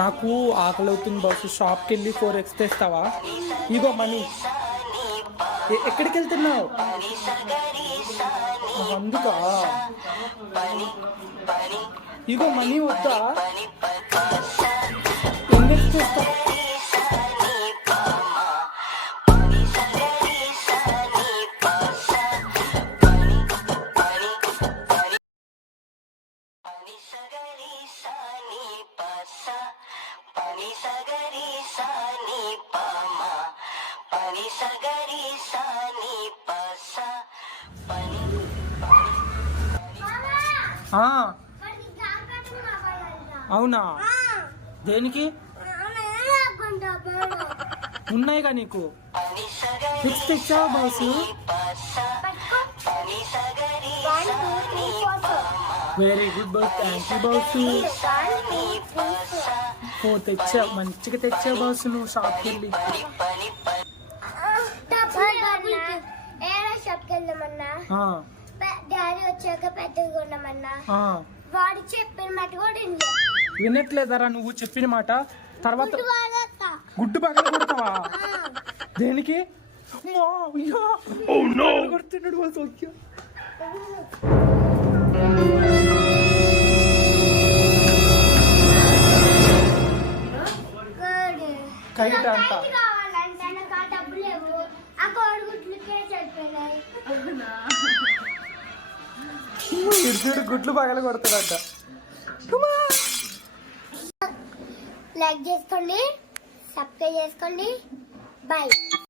నాకు ఆకలి అవుతుంది బాసు. షాప్కి వెళ్ళి 4 eggs తెస్తావా? ఇగో మనీ. ఎక్కడికి వెళ్తున్నావు? అందుకా ఇగో మనీ వద్దా? ఎన్ని eggs తెస్తావు? అవునా? దేనికి? ఉన్నాయిగా నీకు. ఫిక్స్ తెచ్చావా boss? Very good boss, thank you boss. 4 తెచ్చావు, మంచిగా తెచ్చావు బాసు నువ్వు షాప్కి వెళ్ళి. డాడీ వచ్చాక పెద్దగా కొన్నామన్నా, వాడు చెప్పిన మాట కూడా వినట్లేదరా నువ్వు చెప్పిన మాట? తర్వాత గుడ్డు పగల కొడతావా? దేనికి? కొడుతున్నాడు బాసు. కైట్ అంట. ఇద్దరు గుడ్లు పగల కొడతాడంట. లైక్ చేసుకోండి, సబ్స్క్రైబ్ చేసుకోండి. బాయ్.